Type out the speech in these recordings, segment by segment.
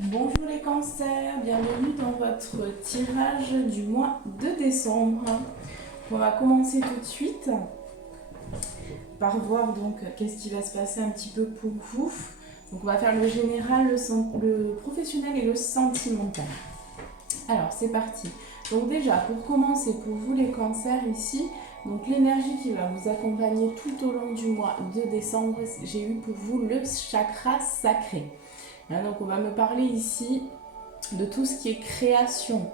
Bonjour les cancers, bienvenue dans votre tirage du mois de décembre. On va commencer tout de suite par voir donc qu'est-ce qui va se passer un petit peu pour vous. Donc on va faire le général, le professionnel et le sentimental. Alors c'est parti. Donc déjà pour commencer pour vous les cancers ici, donc l'énergie qui va vous accompagner tout au long du mois de décembre, j'ai eu pour vous le chakra sacré. Donc on va me parler ici de tout ce qui est création.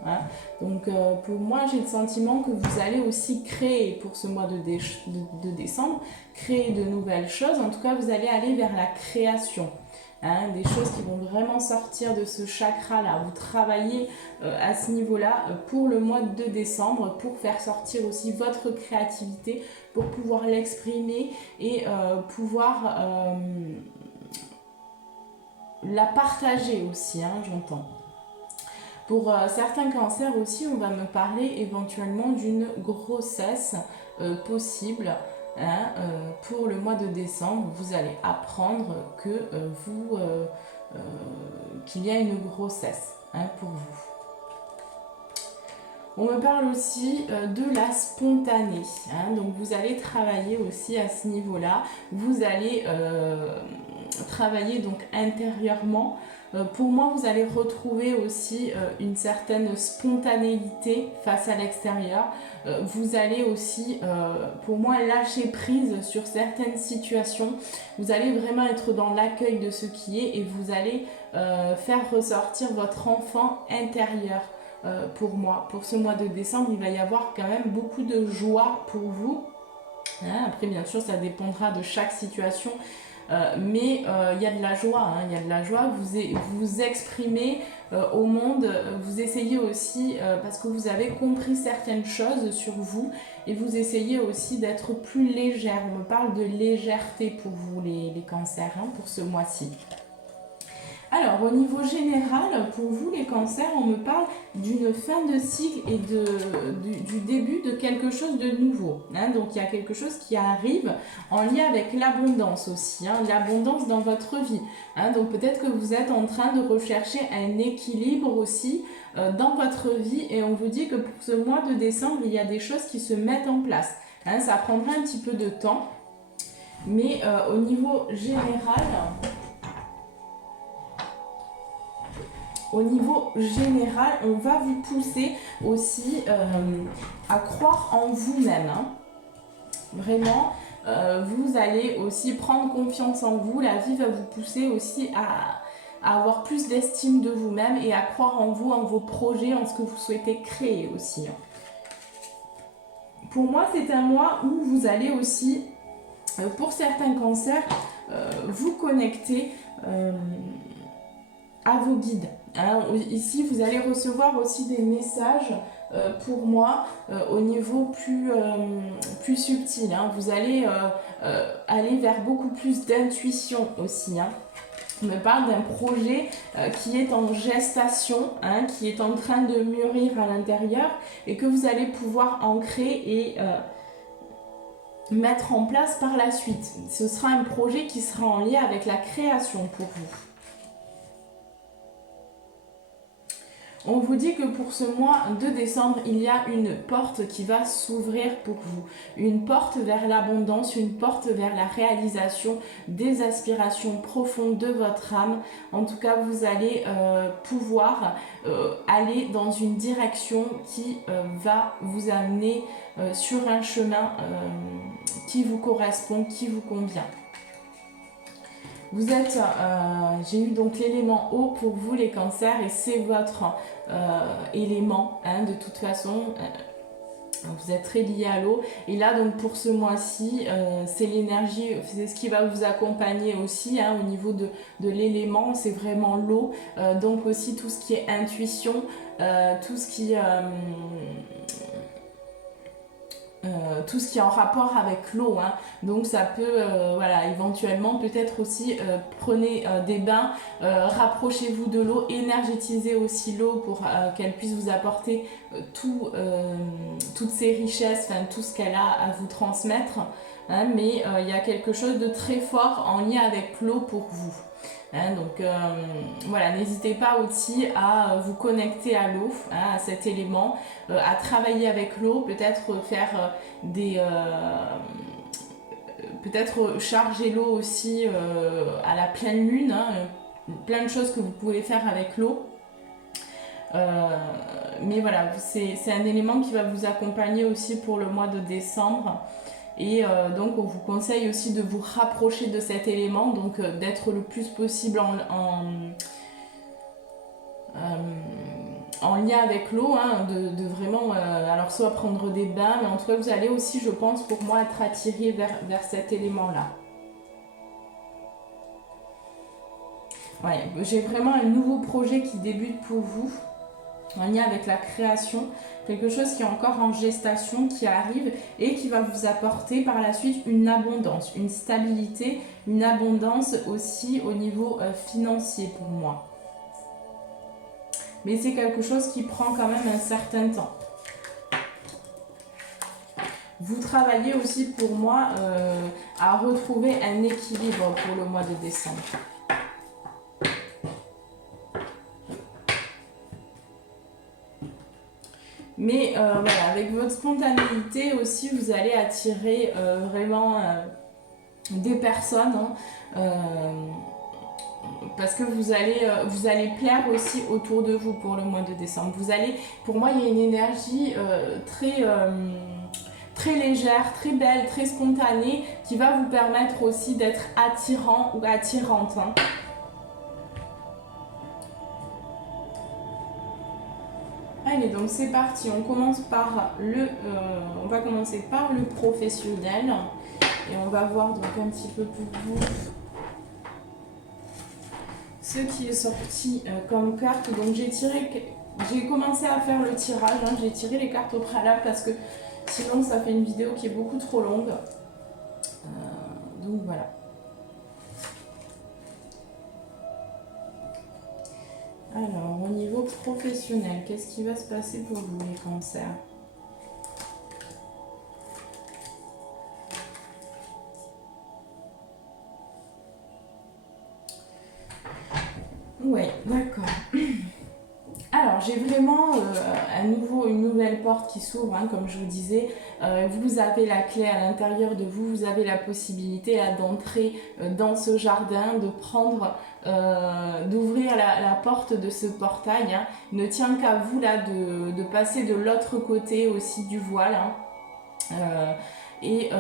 Donc pour moi, j'ai le sentiment que vous allez aussi créer pour ce mois de décembre, créer de nouvelles choses. En tout cas, vous allez aller vers la création. Des choses qui vont vraiment sortir de ce chakra-là. Vous travaillez à ce niveau-là pour le mois de décembre, pour faire sortir aussi votre créativité, pour pouvoir l'exprimer et pouvoir la partager aussi, j'entends. Pour certains cancers aussi, on va me parler éventuellement d'une grossesse possible. Pour le mois de décembre, vous allez apprendre que qu'il y a une grossesse pour vous. On me parle aussi de la spontanée. Donc vous allez travailler aussi à ce niveau-là. Vous allez travailler donc intérieurement. Pour moi, vous allez retrouver aussi une certaine spontanéité face à l'extérieur. Vous allez aussi, pour moi, lâcher prise sur certaines situations. Vous allez vraiment être dans l'accueil de ce qui est et vous allez faire ressortir votre enfant intérieur. Pour moi, pour ce mois de décembre, il va y avoir quand même beaucoup de joie pour vous. Après, bien sûr, ça dépendra de chaque situation. Mais il y a de la joie, il y a de la joie, vous exprimez au monde, vous essayez aussi, parce que vous avez compris certaines choses sur vous, et vous essayez aussi d'être plus légère. On me parle de légèreté pour vous les cancers, pour ce mois-ci. Alors, au niveau général, pour vous les cancers, on me parle d'une fin de cycle et du début de quelque chose de nouveau. Donc, il y a quelque chose qui arrive en lien avec l'abondance aussi, l'abondance dans votre vie. Donc, peut-être que vous êtes en train de rechercher un équilibre aussi dans votre vie et on vous dit que pour ce mois de décembre, il y a des choses qui se mettent en place. Ça prendra un petit peu de temps, mais au niveau général... Au niveau général, on va vous pousser aussi à croire en vous-même. Vraiment, vous allez aussi prendre confiance en vous. La vie va vous pousser aussi à avoir plus d'estime de vous-même et à croire en vous, en vos projets, en ce que vous souhaitez créer aussi. Pour moi, c'est un mois où vous allez aussi, pour certains cancers, vous connecter à vos guides. Ici, vous allez recevoir aussi des messages pour moi au niveau plus subtil. Vous allez aller vers beaucoup plus d'intuition aussi. On me parle d'un projet qui est en gestation, qui est en train de mûrir à l'intérieur et que vous allez pouvoir ancrer et mettre en place par la suite. Ce sera un projet qui sera en lien avec la création pour vous. On vous dit que pour ce mois de décembre, il y a une porte qui va s'ouvrir pour vous. Une porte vers l'abondance, une porte vers la réalisation des aspirations profondes de votre âme. En tout cas, vous allez pouvoir aller dans une direction qui va vous amener sur un chemin qui vous correspond, qui vous convient. Vous êtes, j'ai eu donc l'élément eau pour vous les cancers et c'est votre élément de toute façon. Vous êtes très lié à l'eau et là donc pour ce mois-ci c'est l'énergie, c'est ce qui va vous accompagner aussi au niveau de l'élément, c'est vraiment l'eau, donc aussi tout ce qui est intuition, tout ce qui est en rapport avec l'eau, donc ça peut, éventuellement peut-être aussi prenez des bains, rapprochez-vous de l'eau, énergétisez aussi l'eau pour qu'elle puisse vous apporter toutes ses richesses, tout ce qu'elle a à vous transmettre, mais il y a quelque chose de très fort en lien avec l'eau pour vous. Hein, donc voilà, n'hésitez pas aussi à vous connecter à l'eau, hein, à cet élément, à travailler avec l'eau, peut-être faire peut-être charger l'eau aussi à la pleine lune, hein, plein de choses que vous pouvez faire avec l'eau. Mais voilà, c'est un élément qui va vous accompagner aussi pour le mois de décembre. Et donc on vous conseille aussi de vous rapprocher de cet élément, donc d'être le plus possible en lien avec l'eau, hein, de vraiment, alors soit prendre des bains, mais en tout cas vous allez aussi, je pense, pour moi, être attiré vers cet élément-là. Ouais, j'ai vraiment un nouveau projet qui débute pour vous, en lien avec la création, quelque chose qui est encore en gestation, qui arrive et qui va vous apporter par la suite une abondance, une stabilité, une abondance aussi au niveau financier pour moi. Mais c'est quelque chose qui prend quand même un certain temps. Vous travaillez aussi pour moi à retrouver un équilibre pour le mois de décembre. Mais voilà, avec votre spontanéité aussi, vous allez attirer vraiment des personnes, hein, parce que vous allez plaire aussi autour de vous pour le mois de décembre. Pour moi, il y a une énergie très légère, très belle, très spontanée, qui va vous permettre aussi d'être attirant ou attirante. Hein. Allez, donc c'est parti, on va commencer par le professionnel et on va voir donc un petit peu pour vous ce qui est sorti comme carte. Donc j'ai commencé à faire le tirage, hein, j'ai tiré les cartes au préalable parce que sinon ça fait une vidéo qui est beaucoup trop longue. Donc voilà. Alors, au niveau professionnel, qu'est-ce qui va se passer pour vous, les cancers? Oui, d'accord. Alors, j'ai vraiment une nouvelle porte qui s'ouvre, hein, comme je vous disais. Vous avez la clé à l'intérieur de vous, vous avez la possibilité d'entrer dans ce jardin, d'ouvrir la porte de ce portail. Hein. Il ne tient qu'à vous là de passer de l'autre côté aussi du voile. Hein. Et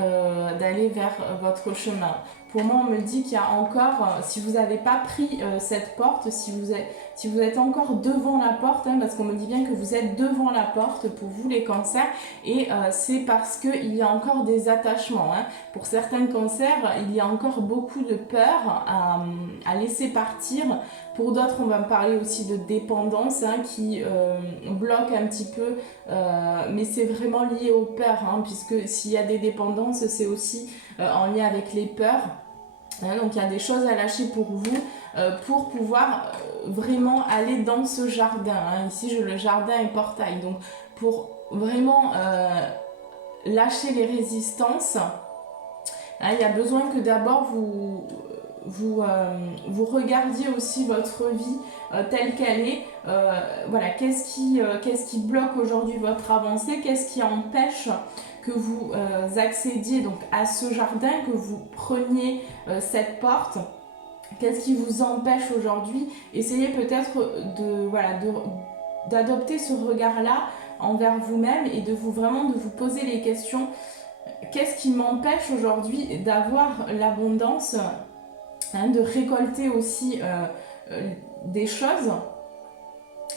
d'aller vers votre chemin. Pour moi, on me dit qu'il y a encore, si vous n'avez pas pris cette porte, si vous êtes encore devant la porte, hein, parce qu'on me dit bien que vous êtes devant la porte pour vous les cancers, et c'est parce qu'il y a encore des attachements. Hein. Pour certains cancers, il y a encore beaucoup de peur à laisser partir. Pour d'autres, on va me parler aussi de dépendance, hein, qui bloque un petit peu, mais c'est vraiment lié aux peurs, hein, puisque s'il y a des dépendances, c'est aussi en lien avec les peurs. Hein, donc il y a des choses à lâcher pour vous, pour pouvoir vraiment aller dans ce jardin. Hein. Ici, le jardin et portail. Donc pour vraiment lâcher les résistances, hein, il y a besoin que d'abord vous regardiez aussi votre vie telle qu'elle est. Voilà, qu'est-ce qui bloque aujourd'hui votre avancée, qu'est-ce qui empêche que vous accédiez donc à ce jardin, que vous preniez cette porte, qu'est-ce qui vous empêche aujourd'hui. Essayez peut-être d'adopter ce regard-là envers vous-même et de vous poser les questions. Qu'est-ce qui m'empêche aujourd'hui d'avoir l'abondance, hein, de récolter aussi des choses.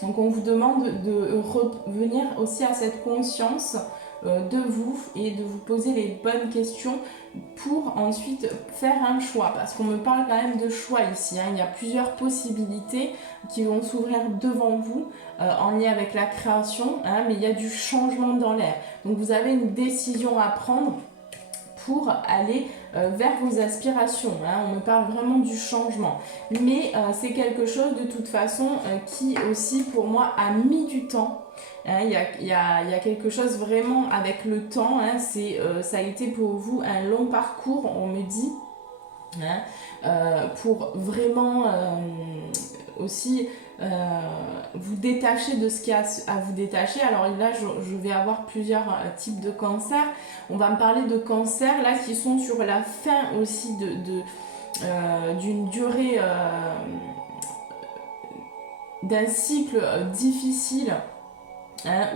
Donc on vous demande de revenir aussi à cette conscience de vous et de vous poser les bonnes questions pour ensuite faire un choix, parce qu'on me parle quand même de choix ici, hein. Il y a plusieurs possibilités qui vont s'ouvrir devant vous en lien avec la création, hein, mais il y a du changement dans l'air. Donc vous avez une décision à prendre pour aller vers vos aspirations. Hein. On me parle vraiment du changement. Mais c'est quelque chose de toute façon qui aussi pour moi a mis du temps. Hein. Il y a quelque chose vraiment avec le temps. Hein. Ça a été pour vous un long parcours, on me dit. pour vraiment aussi vous détacher de ce qu'il y a à vous détacher. Alors là, je vais avoir plusieurs types de cancers. On va me parler de cancers là qui sont sur la fin aussi d'une durée, d'un cycle difficile,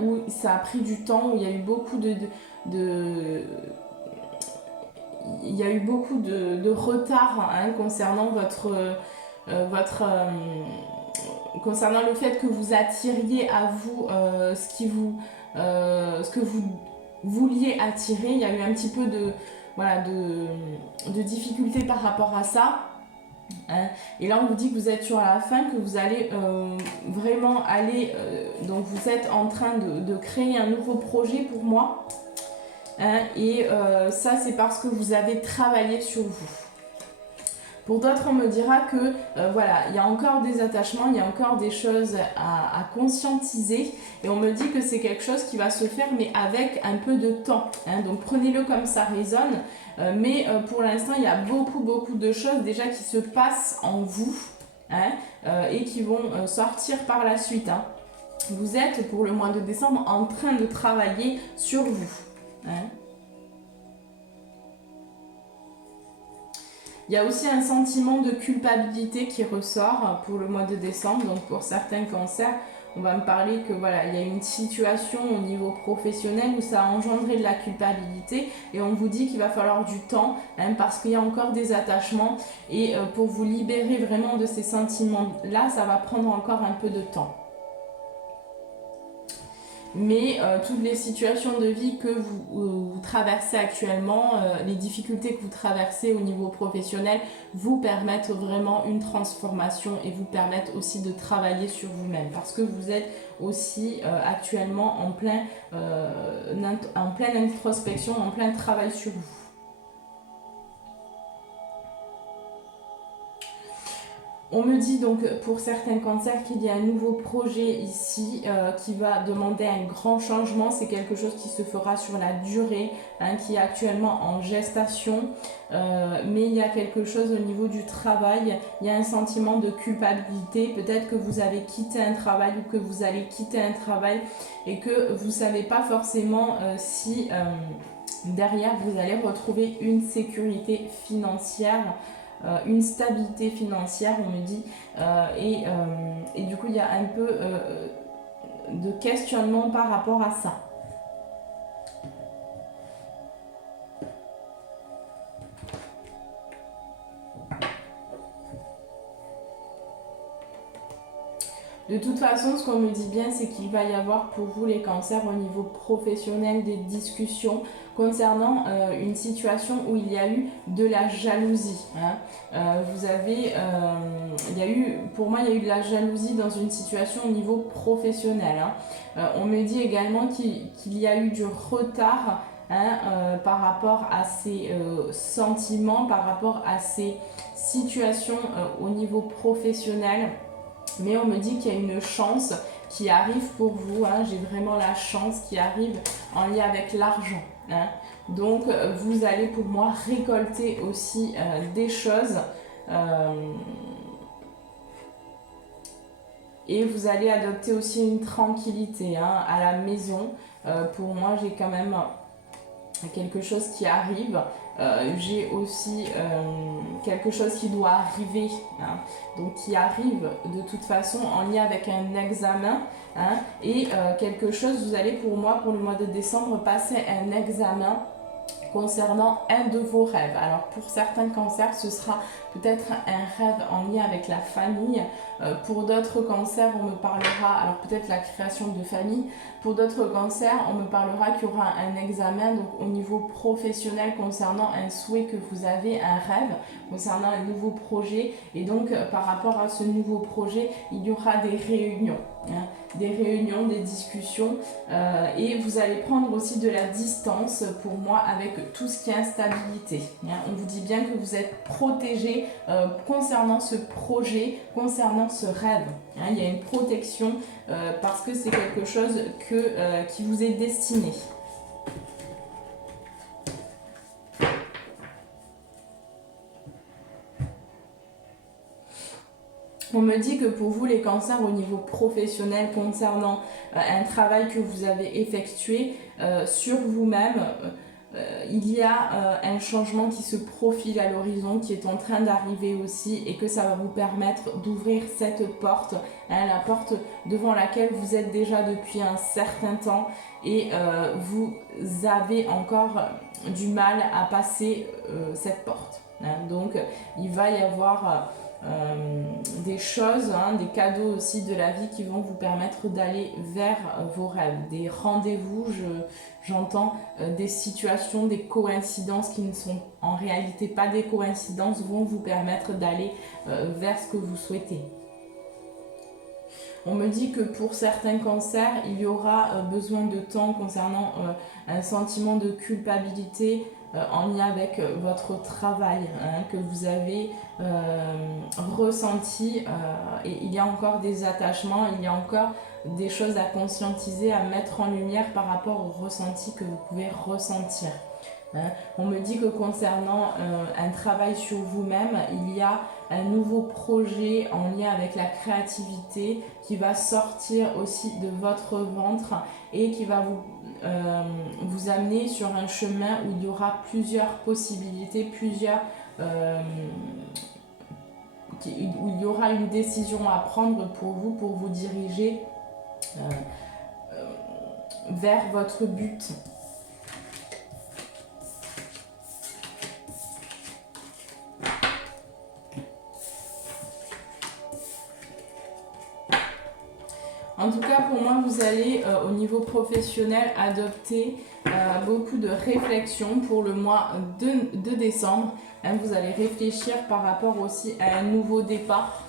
où ça a pris du temps, où il y a eu beaucoup il y a eu beaucoup de retard concernant concernant le fait que vous attiriez à vous ce que vous vouliez attirer. Il y a eu un petit peu de difficultés par rapport à ça. Et là on vous dit que vous êtes sur la fin, que vous allez vraiment aller, donc vous êtes en train de créer un nouveau projet pour moi, et ça c'est parce que vous avez travaillé sur vous. Pour d'autres, on me dira que voilà, il y a encore des attachements, il y a encore des choses à conscientiser, et on me dit que c'est quelque chose qui va se faire, mais avec un peu de temps. Donc prenez-le comme ça résonne, mais pour l'instant, il y a beaucoup de choses déjà qui se passent en vous, et qui vont sortir par la suite. Vous êtes, pour le mois de décembre, en train de travailler sur vous. Il y a aussi un sentiment de culpabilité qui ressort pour le mois de décembre. Donc pour certains cancers, on va me parler que voilà, il y a une situation au niveau professionnel où ça a engendré de la culpabilité, et on vous dit qu'il va falloir du temps, parce qu'il y a encore des attachements, et pour vous libérer vraiment de ces sentiments-là, ça va prendre encore un peu de temps. Mais toutes les situations de vie que vous traversez actuellement, les difficultés que vous traversez au niveau professionnel, vous permettent vraiment une transformation, et vous permettent aussi de travailler sur vous-même, parce que vous êtes aussi actuellement en pleine introspection, en plein travail sur vous. On me dit donc pour certains cancers qu'il y a un nouveau projet ici qui va demander un grand changement. C'est quelque chose qui se fera sur la durée, qui est actuellement en gestation, mais il y a quelque chose au niveau du travail. Il y a un sentiment de culpabilité. Peut-être que vous avez quitté un travail, ou que vous allez quitter un travail, et que vous ne savez pas forcément si derrière vous allez retrouver une sécurité financière, une stabilité financière, on me dit, et du coup il y a un peu de questionnement par rapport à ça. De toute façon, ce qu'on me dit bien, c'est qu'il va y avoir pour vous les cancers au niveau professionnel des discussions concernant une situation où il y a eu de la jalousie. Vous avez, pour moi, il y a eu de la jalousie dans une situation au niveau professionnel. On me dit également qu'il y a eu du retard par rapport à ces sentiments, par rapport à ces situations au niveau professionnel. Mais on me dit qu'il y a une chance qui arrive pour vous. J'ai vraiment la chance qui arrive en lien avec l'argent. Donc vous allez pour moi récolter aussi des choses. Et vous allez adopter aussi une tranquillité à la maison. Pour moi, j'ai quand même quelque chose qui arrive. J'ai aussi quelque chose qui doit arriver, donc qui arrive de toute façon en lien avec un examen, et quelque chose, vous allez pour moi, pour le mois de décembre, passer un examen concernant un de vos rêves. Alors pour certains cancers, ce sera peut-être un rêve en lien avec la famille. Pour d'autres cancers, on me parlera, alors peut-être la création de famille. Pour d'autres cancers, on me parlera qu'il y aura un examen donc au niveau professionnel concernant un souhait que vous avez, un rêve, concernant un nouveau projet. Et donc par rapport à ce nouveau projet, il y aura des réunions. Des discussions, et vous allez prendre aussi de la distance pour moi avec tout ce qui est instabilité. On vous dit bien que vous êtes protégé concernant ce projet, concernant ce rêve. Il y a une protection parce que c'est quelque chose qui vous est destiné. On me dit que pour vous les cancers au niveau professionnel concernant un travail que vous avez effectué sur vous-même, il y a un changement qui se profile à l'horizon, qui est en train d'arriver aussi et que ça va vous permettre d'ouvrir cette porte, la porte devant laquelle vous êtes déjà depuis un certain temps et vous avez encore du mal à passer cette porte. Donc il va y avoir des choses, des cadeaux aussi de la vie qui vont vous permettre d'aller vers vos rêves, des rendez-vous, j'entends des situations, des coïncidences qui ne sont en réalité pas des coïncidences, vont vous permettre d'aller vers ce que vous souhaitez. On me dit que pour certains cancers, il y aura besoin de temps concernant un sentiment de culpabilité en lien avec votre travail que vous avez ressenti. Et il y a encore des attachements, il y a encore des choses à conscientiser, à mettre en lumière par rapport au ressenti que vous pouvez ressentir. On me dit que concernant un travail sur vous-même, il y a un nouveau projet en lien avec la créativité qui va sortir aussi de votre ventre et qui va vous amener sur un chemin où il y aura plusieurs possibilités, où il y aura une décision à prendre pour vous diriger vers votre but. En tout cas, pour moi, vous allez, au niveau professionnel, adopter beaucoup de réflexion pour le mois de décembre. Vous allez réfléchir par rapport aussi à un nouveau départ,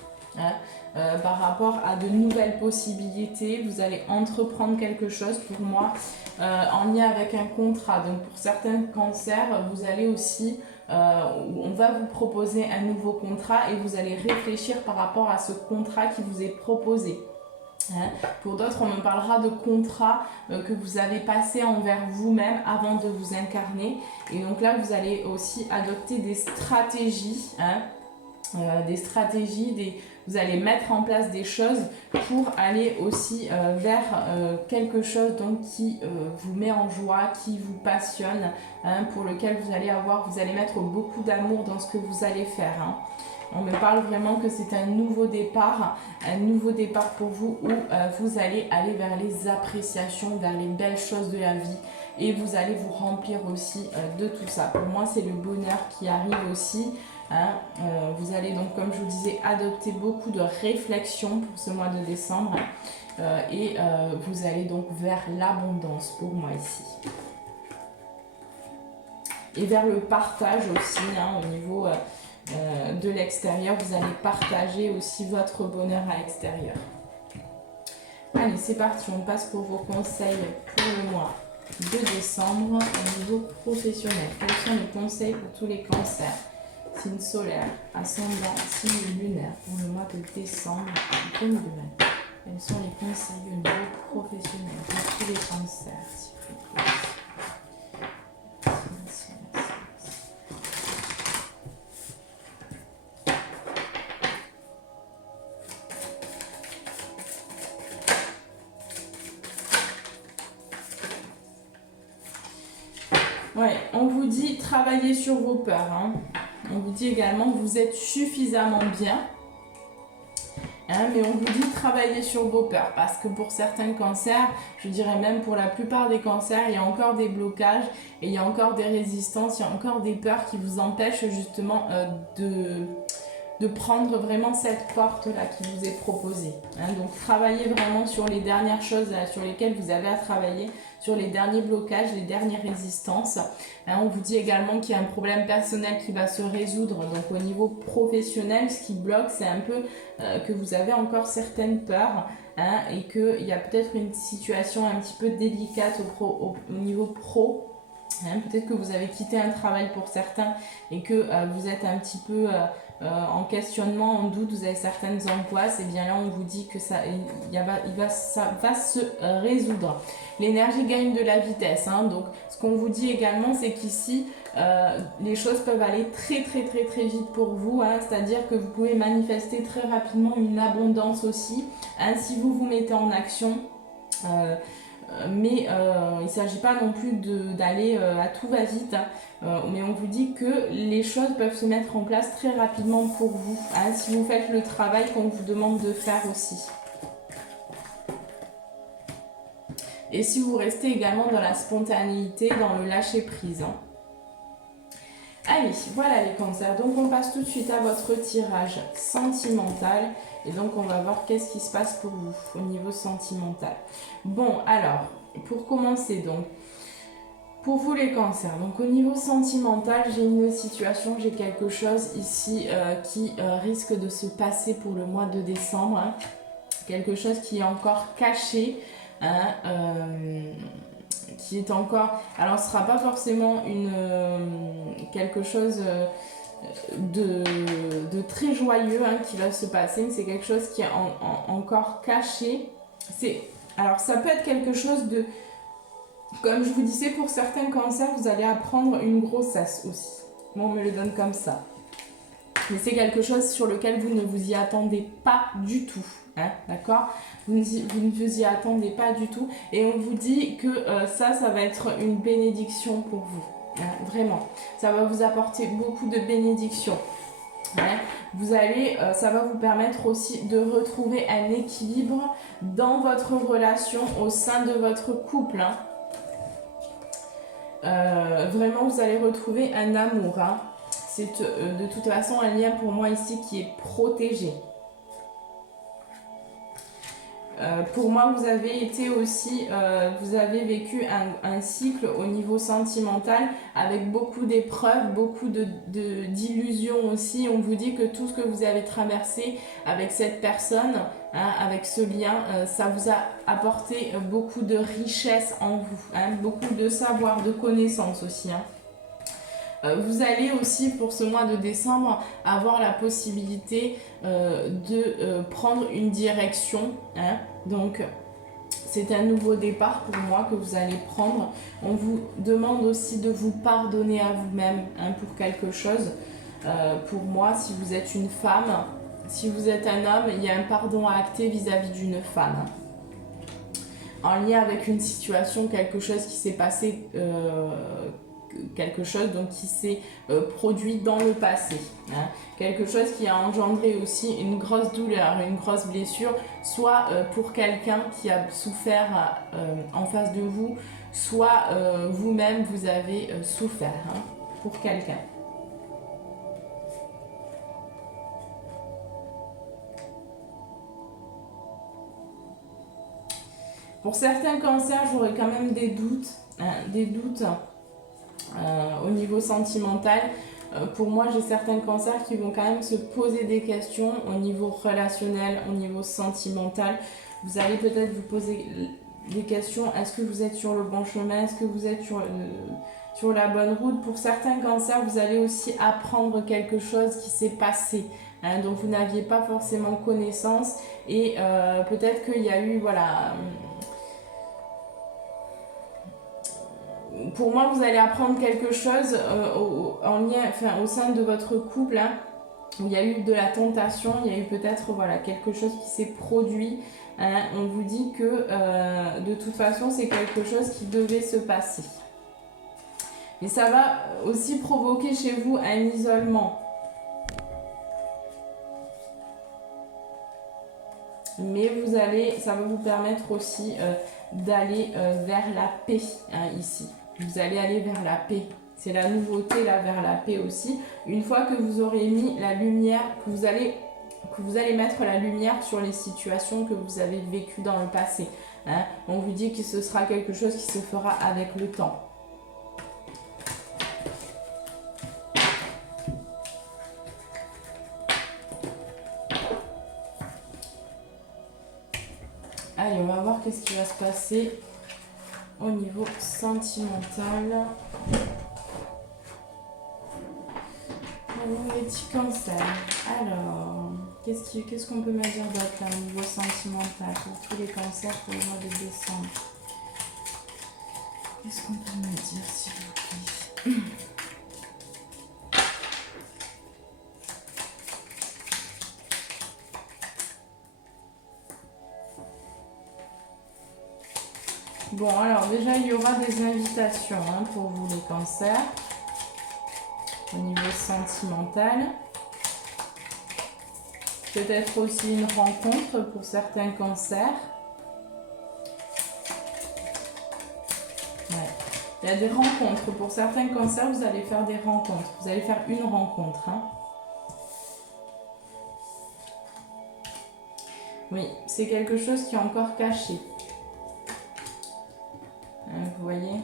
par rapport à de nouvelles possibilités. Vous allez entreprendre quelque chose, pour moi, en lien avec un contrat. Donc, pour certains cancers, vous allez aussi... on va vous proposer un nouveau contrat et vous allez réfléchir par rapport à ce contrat qui vous est proposé. Pour d'autres, on me parlera de contrats que vous avez passés envers vous-même avant de vous incarner. Et donc là, vous allez aussi adopter des stratégies. Vous allez mettre en place des choses pour aller aussi vers quelque chose donc, qui vous met en joie, qui vous passionne, pour lequel vous allez mettre beaucoup d'amour dans ce que vous allez faire. On me parle vraiment que c'est un nouveau départ pour vous où vous allez aller vers les appréciations, vers les belles choses de la vie et vous allez vous remplir aussi de tout ça. Pour moi, c'est le bonheur qui arrive aussi. Vous allez donc, comme je vous disais, adopter beaucoup de réflexion pour ce mois de décembre et vous allez donc vers l'abondance pour moi ici. Et vers le partage aussi au niveau... de l'extérieur, vous allez partager aussi votre bonheur à l'extérieur. Allez, c'est parti, on passe pour vos conseils pour le mois de décembre au niveau professionnel. Quels sont les conseils pour tous les cancers? Signe solaire, ascendant, signe lunaire pour le mois de décembre 2020. Quels sont les conseils au niveau professionnel pour tous les cancers, s'il vous plaît? Ouais, on vous dit travailler sur vos peurs. On vous dit également que vous êtes suffisamment bien. Mais on vous dit travailler sur vos peurs parce que pour certains cancers, je dirais même pour la plupart des cancers, il y a encore des blocages et il y a encore des résistances, il y a encore des peurs qui vous empêchent justement de prendre vraiment cette porte-là qui vous est proposée. Donc travaillez vraiment sur les dernières choses sur lesquelles vous avez à travailler, sur les derniers blocages, les dernières résistances. On vous dit également qu'il y a un problème personnel qui va se résoudre. Donc au niveau professionnel, ce qui bloque, c'est un peu que vous avez encore certaines peurs et qu'il y a peut-être une situation un petit peu délicate au niveau pro. Peut-être que vous avez quitté un travail pour certains et que vous êtes un petit peu en questionnement, en doute, vous avez certaines angoisses, et bien là on vous dit que ça va se résoudre. L'énergie gagne de la vitesse, hein, donc ce qu'on vous dit également, c'est qu'ici les choses peuvent aller très vite pour vous, hein, c'est-à-dire que vous pouvez manifester très rapidement une abondance aussi, hein, si vous vous mettez en action. Mais il ne s'agit pas non plus d'aller à tout va vite, hein. Mais on vous dit que les choses peuvent se mettre en place très rapidement pour vous, hein, si vous faites le travail qu'on vous demande de faire aussi. Et si vous restez également dans la spontanéité, dans le lâcher prise, hein. Allez, voilà les cancers. Donc on passe tout de suite à votre tirage sentimental. Et donc on va voir qu'est-ce qui se passe pour vous au niveau sentimental. Bon, alors, pour commencer donc, pour vous les cancers, donc au niveau sentimental, j'ai une situation, j'ai quelque chose ici qui risque de se passer pour le mois de décembre. Hein. Quelque chose qui est encore caché. Hein, qui est encore... Alors ce ne sera pas forcément quelque chose de très joyeux, hein, qui va se passer, mais c'est quelque chose qui est encore caché. Alors ça peut être quelque chose de... Comme je vous disais, pour certains cancers, vous allez apprendre une grossesse aussi. Moi, on me le donne comme ça. Mais c'est quelque chose sur lequel vous ne vous y attendez pas du tout. Hein, d'accord, vous ne vous y attendez pas du tout. Et on vous dit que ça va être une bénédiction pour vous. Hein, vraiment. Ça va vous apporter beaucoup de bénédictions. Hein. Ça va vous permettre aussi de retrouver un équilibre dans votre relation au sein de votre couple. Hein. Vraiment, vous allez retrouver un amour. Hein. C'est de toute façon un lien pour moi ici qui est protégé. Pour moi, vous avez été aussi, vous avez vécu un cycle au niveau sentimental avec beaucoup d'épreuves, beaucoup d'illusions aussi. On vous dit que tout ce que vous avez traversé avec cette personne, hein, avec ce lien, ça vous a apporté beaucoup de richesse en vous, hein, beaucoup de savoir, de connaissances aussi. Hein. Vous allez aussi pour ce mois de décembre avoir la possibilité de prendre une direction. Hein. Donc c'est un nouveau départ pour moi que vous allez prendre. On vous demande aussi de vous pardonner à vous-même, hein, pour quelque chose. Pour moi, si vous êtes une femme, si vous êtes un homme, il y a un pardon à acter vis-à-vis d'une femme. En lien avec une situation, quelque chose qui s'est passé... quelque chose donc qui s'est produit dans le passé, hein. Quelque chose qui a engendré aussi une grosse douleur, une grosse blessure, soit pour quelqu'un qui a souffert en face de vous, soit vous-même vous avez souffert, hein, pour quelqu'un. Pour certains cancers, j'aurais quand même des doutes, hein, au niveau sentimental. Pour moi, j'ai certains cancers qui vont quand même se poser des questions au niveau relationnel, au niveau sentimental. Vous allez peut-être vous poser des questions. Est-ce que vous êtes sur le bon chemin? Est-ce que vous êtes sur la bonne route? Pour certains cancers, vous allez aussi apprendre quelque chose qui s'est passé, hein, dont vous n'aviez pas forcément connaissance. Et peut-être qu'il y a eu... voilà. Pour moi, vous allez apprendre quelque chose en lien, enfin, au sein de votre couple, hein, où il y a eu de la tentation, il y a eu peut-être voilà, quelque chose qui s'est produit. Hein. On vous dit que de toute façon, c'est quelque chose qui devait se passer. Et ça va aussi provoquer chez vous un isolement. Mais ça va vous permettre aussi d'aller vers la paix, hein, ici. Vous allez aller vers la paix. C'est la nouveauté là, vers la paix aussi. Une fois que vous aurez mis la lumière, que vous allez mettre la lumière sur les situations que vous avez vécues dans le passé. Hein. On vous dit que ce sera quelque chose qui se fera avec le temps. Allez, on va voir qu'est-ce qui va se passer au niveau sentimental. vous, les petits cancers. Alors, qu'est-ce qu'on peut me dire d'autre là, au niveau sentimental pour tous les cancers pour le mois de décembre? Qu'est-ce qu'on peut me dire, s'il vous plaît? Bon, alors déjà, il y aura des invitations hein, pour vous, les cancers, au niveau sentimental. Peut-être aussi une rencontre pour certains cancers. Ouais. Il y a des rencontres. Pour certains cancers, vous allez faire des rencontres. Vous allez faire une rencontre. Hein. Oui, c'est quelque chose qui est encore caché. Hein, vous voyez?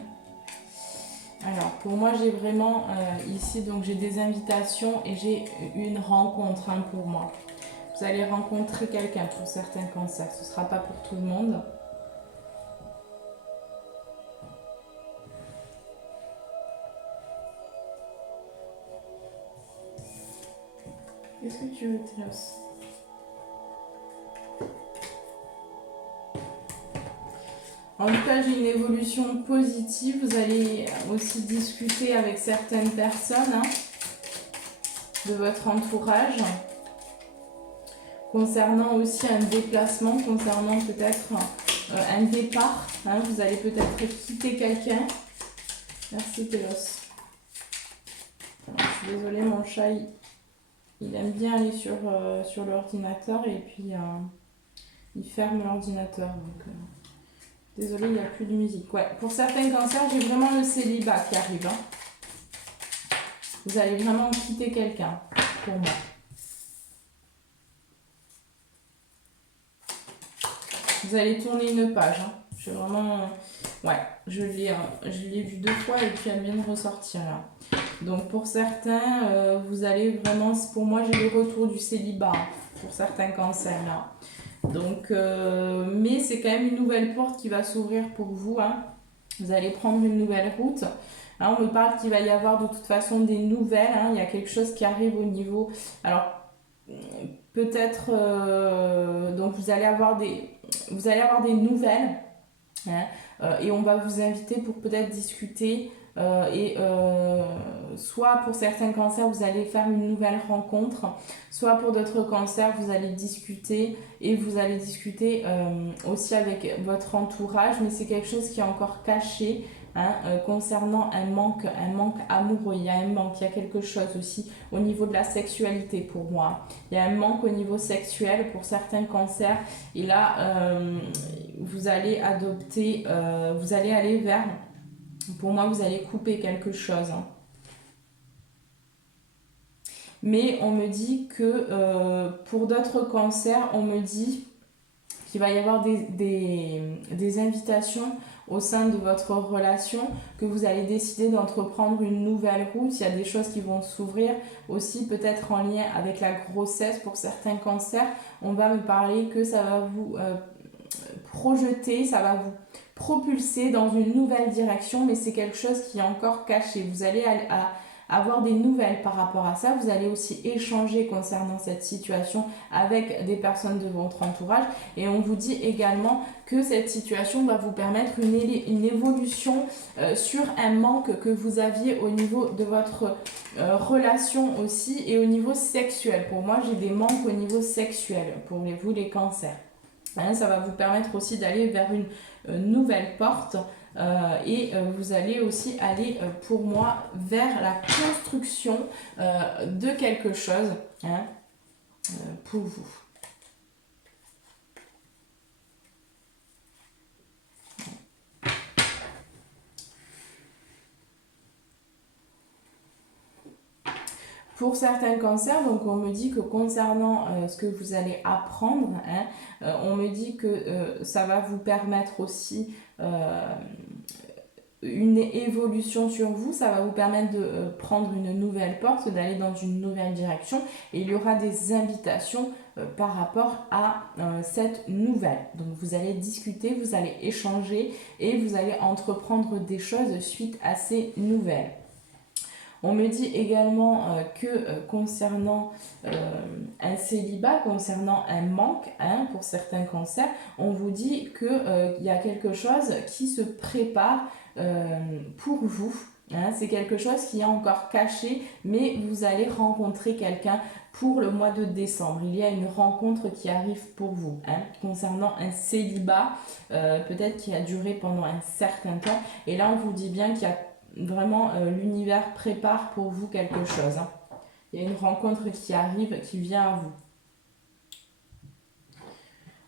Alors, pour moi, j'ai vraiment ici, donc j'ai des invitations et j'ai une rencontre hein, pour moi. Vous allez rencontrer quelqu'un pour certains cancers. Ce ne sera pas pour tout le monde. Qu'est-ce que tu veux, Théos? En tout cas, j'ai une évolution positive. Vous allez aussi discuter avec certaines personnes hein, de votre entourage. Concernant aussi un déplacement, concernant peut-être un départ. Hein, vous allez peut-être quitter quelqu'un. Merci, Théos. Je suis désolée, mon chat, il aime bien aller sur l'ordinateur et puis il ferme l'ordinateur. Donc, désolée, il n'y a plus de musique. Ouais, pour certains cancers, j'ai vraiment le célibat qui arrive. Hein. Vous allez vraiment quitter quelqu'un, pour moi. Vous allez tourner une page. Hein. Je suis vraiment... Ouais, je l'ai vu 2 fois et puis elle vient de ressortir là. Donc pour certains, vous allez vraiment... Pour moi, j'ai le retour du célibat hein, pour certains cancers là. Donc, mais c'est quand même une nouvelle porte qui va s'ouvrir pour vous. Hein. Vous allez prendre une nouvelle route. Hein, on me parle qu'il va y avoir de toute façon des nouvelles. Hein. Il y a quelque chose qui arrive au niveau... Alors, peut-être... donc vous allez avoir des nouvelles. Hein, et on va vous inviter pour peut-être discuter soit pour certains cancers vous allez faire une nouvelle rencontre, soit pour d'autres cancers vous allez discuter et vous allez discuter aussi avec votre entourage, mais c'est quelque chose qui est encore caché. Hein, concernant un manque amoureux, il y a un manque, il y a quelque chose aussi au niveau de la sexualité pour moi. Il y a un manque au niveau sexuel pour certains cancers et là vous allez adopter, vous allez aller vers, pour moi vous allez couper quelque chose. Hein. Mais on me dit que pour d'autres cancers, on me dit qu'il va y avoir des invitations au sein de votre relation, que vous allez décider d'entreprendre une nouvelle route. Il y a des choses qui vont s'ouvrir aussi, peut-être en lien avec la grossesse pour certains cancers. On va me parler que ça va vous projeter, ça va vous propulser dans une nouvelle direction, mais c'est quelque chose qui est encore caché. Vous allez avoir des nouvelles par rapport à ça. Vous allez aussi échanger concernant cette situation avec des personnes de votre entourage. Et on vous dit également que cette situation va vous permettre une évolution sur un manque que vous aviez au niveau de votre relation aussi et au niveau sexuel. Pour moi, j'ai des manques au niveau sexuel pour vous, les cancers. Hein, ça va vous permettre aussi d'aller vers une nouvelle porte. Et vous allez aussi aller pour moi vers la construction de quelque chose hein, pour vous. Pour certains cancers, donc on me dit que concernant ce que vous allez apprendre, hein, on me dit que ça va vous permettre aussi une évolution sur vous, ça va vous permettre de prendre une nouvelle porte, d'aller dans une nouvelle direction et il y aura des invitations par rapport à cette nouvelle. Donc vous allez discuter, vous allez échanger et vous allez entreprendre des choses suite à ces nouvelles. On me dit également que concernant un célibat, concernant un manque, hein, pour certains cancers, on vous dit qu'il y a quelque chose qui se prépare pour vous. Hein, c'est quelque chose qui est encore caché, mais vous allez rencontrer quelqu'un pour le mois de décembre. Il y a une rencontre qui arrive pour vous. Hein, concernant un célibat, peut-être qui a duré pendant un certain temps. Et là, on vous dit bien qu'il y a vraiment l'univers prépare pour vous quelque chose. Hein. Il y a une rencontre qui arrive, qui vient à vous.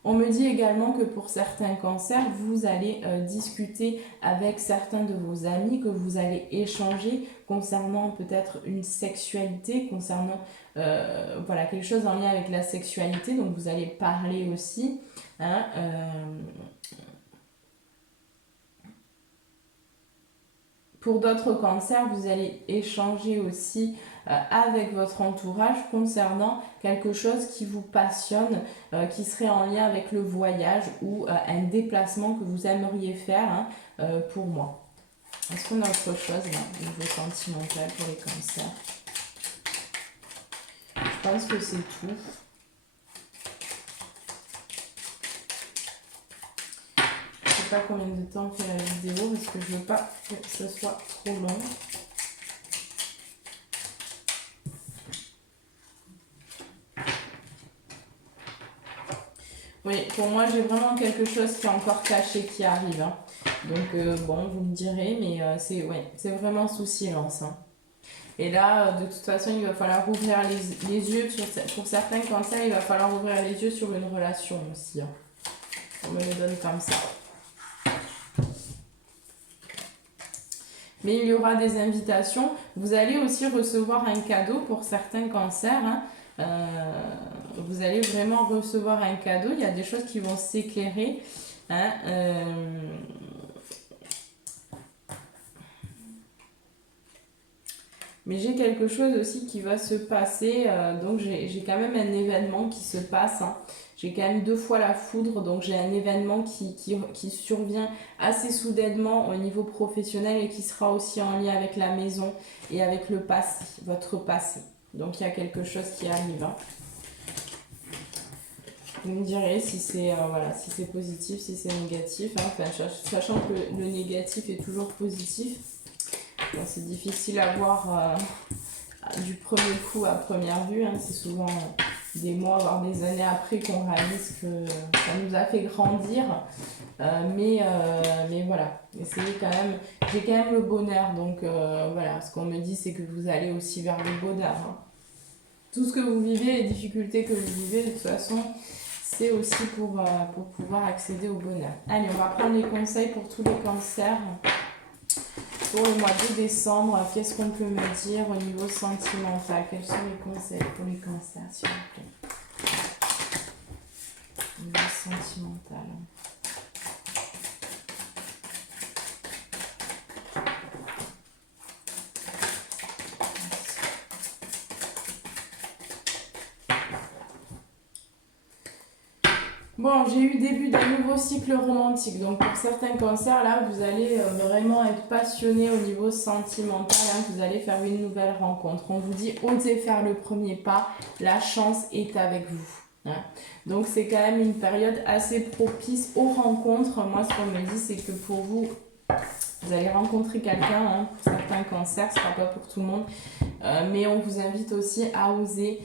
On me dit également que pour certains cancers, vous allez discuter avec certains de vos amis, que vous allez échanger concernant peut-être une sexualité, concernant voilà, quelque chose en lien avec la sexualité. Donc vous allez parler aussi. Hein, Pour d'autres cancers, vous allez échanger aussi avec votre entourage concernant quelque chose qui vous passionne, qui serait en lien avec le voyage ou un déplacement que vous aimeriez faire, hein, pour moi. Est-ce qu'on a autre chose là, au niveau sentimental pour les cancers? Je pense que c'est tout. Je ne sais pas combien de temps fait la vidéo parce que je ne veux pas que ce soit trop long. Oui, pour moi, j'ai vraiment quelque chose qui est encore caché qui arrive. Hein. Donc, bon, vous me direz, mais c'est vraiment sous silence. Hein. Et là, de toute façon, il va falloir ouvrir les yeux. Pour certains cancers, il va falloir ouvrir les yeux sur une relation aussi. Hein. On me le donne comme ça. Mais il y aura des invitations. Vous allez aussi recevoir un cadeau pour certains cancers. Hein. Vous allez vraiment recevoir un cadeau. Il y a des choses qui vont s'éclairer. Hein. Mais j'ai quelque chose aussi qui va se passer. Donc j'ai quand même un événement qui se passe. Hein. J'ai quand même 2 fois la foudre, donc j'ai un événement qui survient assez soudainement au niveau professionnel et qui sera aussi en lien avec la maison et avec le passé, votre passé. Donc il y a quelque chose qui arrive. Hein. Vous me direz si c'est voilà, si c'est positif, si c'est négatif. Hein. Enfin, sachant que le négatif est toujours positif. C'est difficile à voir du premier coup à première vue. Hein. C'est souvent des mois, voire des années après qu'on réalise que ça nous a fait grandir. Mais voilà, essayez quand même. J'ai quand même le bonheur. Donc voilà, ce qu'on me dit, c'est que vous allez aussi vers le bonheur. Hein. Tout ce que vous vivez, les difficultés que vous vivez, de toute façon, c'est aussi pour pouvoir accéder au bonheur. Allez, on va prendre les conseils pour tous les cancers. Pour le mois de décembre, qu'est-ce qu'on peut me dire au niveau sentimental? Quels sont les conseils pour les cancers, s'il vous plaît? Au niveau sentimental. Bon, j'ai eu début d'un nouveau cycle romantique. Donc pour certains cancers, là, vous allez vraiment être passionné au niveau sentimental. Hein, vous allez faire une nouvelle rencontre. On vous dit, osez faire le premier pas. La chance est avec vous. Hein. Donc c'est quand même une période assez propice aux rencontres. Moi, ce qu'on me dit, c'est que pour vous, vous allez rencontrer quelqu'un. Hein, pour certains cancers, ce ne sera pas pour tout le monde. Mais on vous invite aussi à oser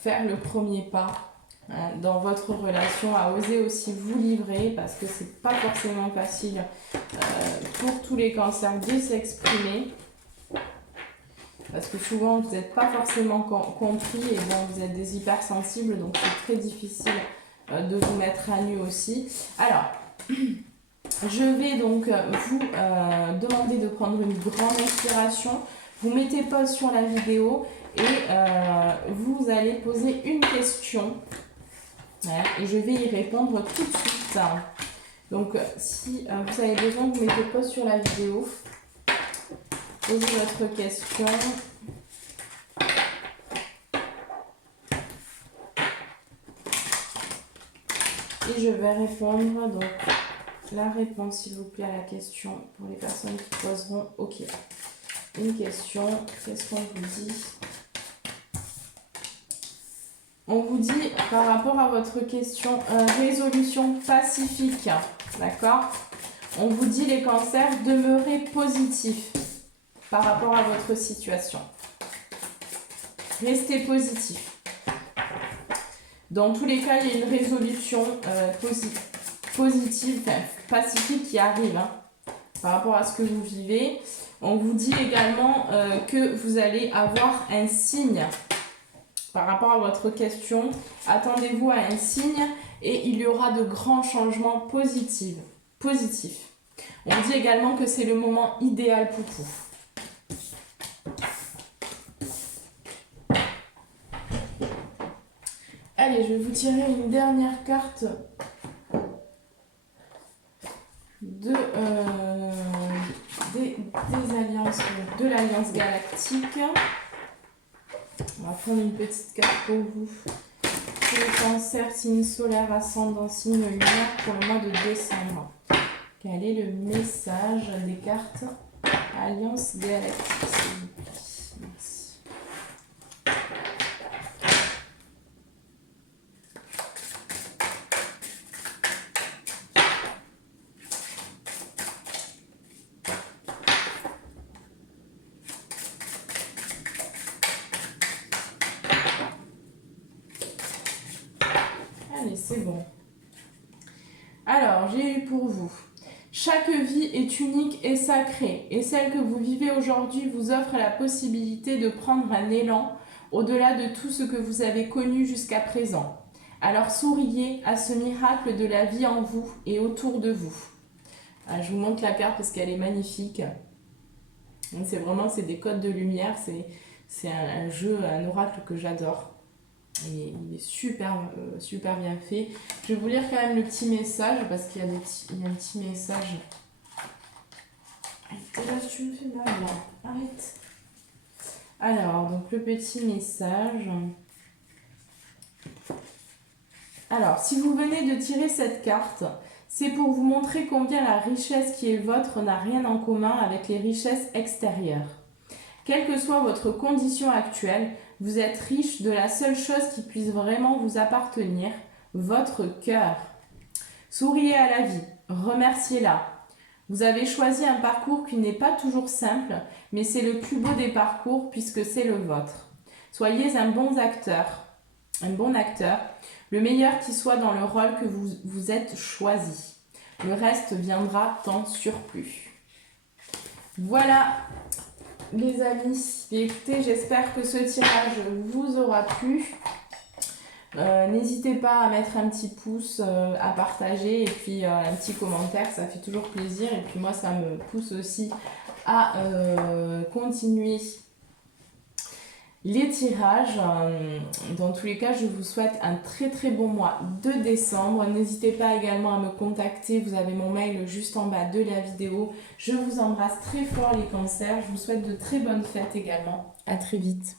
faire le premier pas dans votre relation, à oser aussi vous livrer parce que c'est pas forcément facile pour tous les cancers de s'exprimer parce que souvent vous n'êtes pas forcément compris et bon, vous êtes des hypersensibles donc c'est très difficile de vous mettre à nu aussi. Alors je vais donc vous demander de prendre une grande inspiration. Vous mettez pause sur la vidéo et vous allez poser une question. Ouais, et je vais y répondre tout de suite. Donc, si vous avez besoin, vous mettez pause sur la vidéo. Posez votre question. Et je vais répondre. Donc, la réponse, s'il vous plaît, à la question pour les personnes qui poseront OK. une question. Qu'est-ce qu'on vous dit? On vous dit, par rapport à votre question, résolution pacifique, d'accord? On vous dit, les cancers, demeurez positifs par rapport à votre situation. Restez positif. Dans tous les cas, il y a une résolution positive, enfin, pacifique qui arrive hein, par rapport à ce que vous vivez. On vous dit également que vous allez avoir un signe par rapport à votre question. Attendez-vous à un signe et il y aura de grands changements positifs. On dit également que c'est le moment idéal pour vous. Allez, je vais vous tirer une dernière carte des alliances, de l'Alliance Galactique. On va prendre une petite carte pour vous. Le Cancer, signe solaire, ascendant, signe lunaire pour le mois de décembre. Quel est le message des cartes Alliance Galactique, s'il vous plaît? Merci. Allez, c'est bon. Alors, j'ai eu pour vous. Chaque vie est unique et sacrée, et celle que vous vivez aujourd'hui vous offre la possibilité de prendre un élan au-delà de tout ce que vous avez connu jusqu'à présent. Alors souriez à ce miracle de la vie en vous et autour de vous. Ah, je vous montre la carte parce qu'elle est magnifique. C'est des codes de lumière, c'est un jeu, un oracle que j'adore. Et il est super bien fait. Je vais vous lire quand même le petit message parce qu'il y a un petit message. Arrête, là, tu me fais mal là. Arrête. Alors, donc le petit message. Alors, si vous venez de tirer cette carte, c'est pour vous montrer combien la richesse qui est vôtre n'a rien en commun avec les richesses extérieures. Quelle que soit votre condition actuelle, vous êtes riche de la seule chose qui puisse vraiment vous appartenir, votre cœur. Souriez à la vie, remerciez-la. Vous avez choisi un parcours qui n'est pas toujours simple, mais c'est le plus beau des parcours puisque c'est le vôtre. Soyez un bon acteur, le meilleur qui soit dans le rôle que vous êtes choisi. Le reste viendra en surplus. Voilà. Les amis, écoutez, j'espère que ce tirage vous aura plu. N'hésitez pas à mettre un petit pouce, à partager et puis un petit commentaire, ça fait toujours plaisir. Et puis moi, ça me pousse aussi à continuer les tirages. Dans tous les cas, je vous souhaite un très bon mois de décembre. N'hésitez pas également à me contacter, vous avez mon mail juste en bas de la vidéo. Je vous embrasse très fort les cancers, je vous souhaite de très bonnes fêtes également. À très vite.